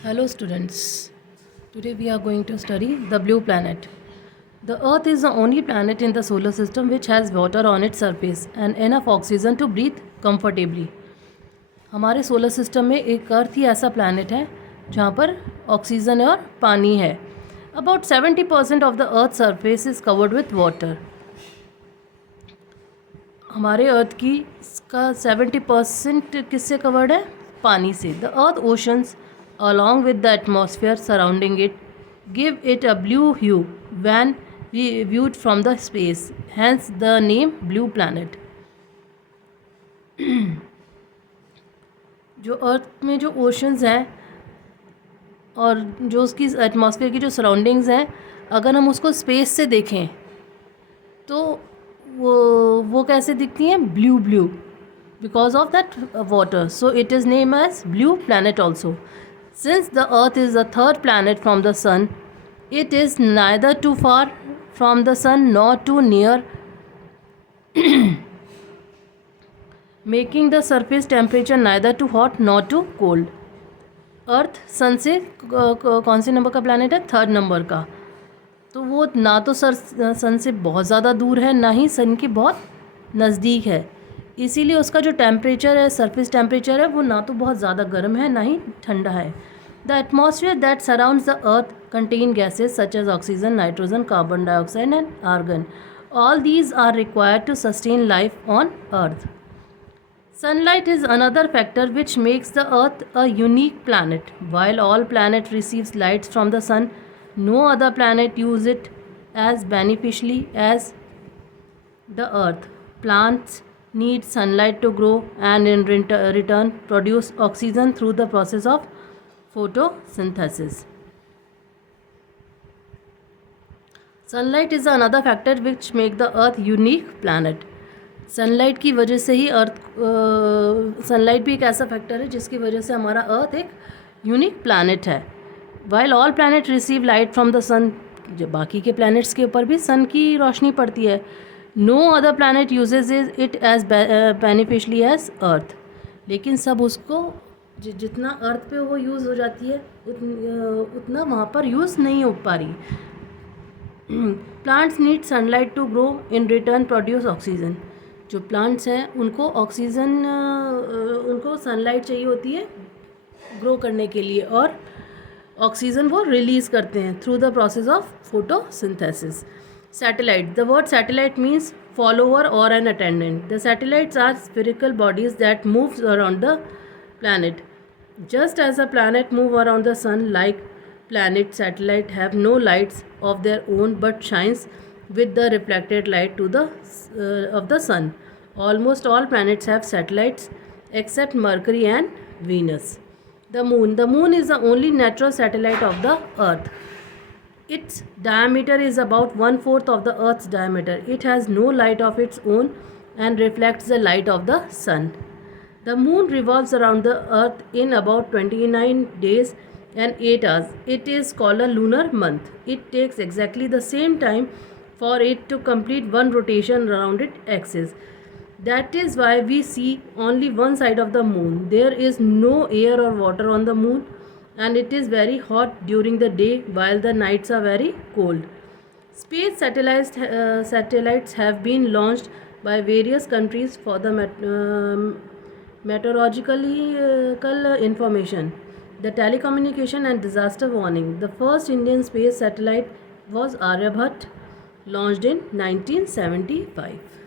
Hello students. Today we are going to study the blue planet. The Earth is the only planet in the solar system which has water on its surface and enough oxygen to breathe comfortably. हमारे solar system में एक अर्थ ही ऐसा planet है जहाँ पर oxygen और पानी है. About 70% of the Earth's surface is covered with water. हमारे अर्थ की का 70% किससे कवर्ड है? पानी से. The earth oceans along with the atmosphere surrounding it give it a blue hue when viewed from the space, hence the name blue planet. जो अर्थ में जो ओशंस हैं और जो उसकी एटमॉस्फेयर की जो सराउंडिंग्स हैं, अगर हम उसको स्पेस से देखें तो वो कैसे दिखती हैं? Blue blue, because of that water. So it is name as blue planet also. Since the Earth is the third planet from the Sun, it is neither too far from the Sun nor too near, making the surface temperature neither too hot nor too cold. अर्थ सन से कौन से number का planet है? Third number का. तो वो ना तो सन से बहुत ज़्यादा दूर है, ना ही सन के बहुत नज़दीक है. इसीलिए उसका जो टेम्परेचर है, सरफेस टेम्परेचर है, वो ना तो बहुत ज़्यादा गर्म है ना ही ठंडा है. The atmosphere that surrounds the Earth contain gases such as oxygen, nitrogen, carbon dioxide and argon. All these are required to sustain life on Earth. Sunlight is another factor which makes the Earth a unique planet. While all planets receive light from the sun, no other planet uses it as beneficially as the Earth. Plants need sunlight to grow and in return produce oxygen through the process of photosynthesis. Sunlight is another factor which makes the Earth unique planet. Sunlight की वजह से ही अर्थ, sunlight भी एक ऐसा factor है जिसकी वजह से हमारा अर्थ एक यूनिक प्लानट है. While all planet receive light from the sun, जब बाकी के प्लैनेट्स के ऊपर भी सन की रोशनी पड़ती है. No other planet uses it as beneficially as Earth. लेकिन सब उसको जितना अर्थ पे वो यूज़ हो जाती है उतना वहाँ पर यूज़ नहीं हो पा रही. Plants need sunlight to grow, in return produce oxygen. जो प्लांट्स हैं उनको ऑक्सीजन, उनको सनलाइट चाहिए होती है ग्रो करने के लिए, और ऑक्सीजन वो रिलीज़ करते हैं through the process of photosynthesis. Satellite. The word satellite means follower और an attendant. The satellites are spherical bodies that moves around the planet. Just as a planet move around the sun, like planet, satellite have no lights of their own but shines with the reflected light to the of the sun. Almost all planets have satellites except Mercury and Venus. The moon. The moon is the only natural satellite of the Earth. Its diameter is about 1/4 of the Earth's diameter. It has no light of its own and reflects the light of the sun. The moon revolves around the earth in about 29 days and 8 hours. It is called a lunar month. It takes exactly the same time for it to complete one rotation around its axis. That is why we see only one side of the moon. There is no air or water on the moon and it is very hot during the day while the nights are very cold. Space satellites have been launched by various countries for the meteorological information, the telecommunication and disaster warning. The first Indian space satellite was Aryabhat, launched in 1975.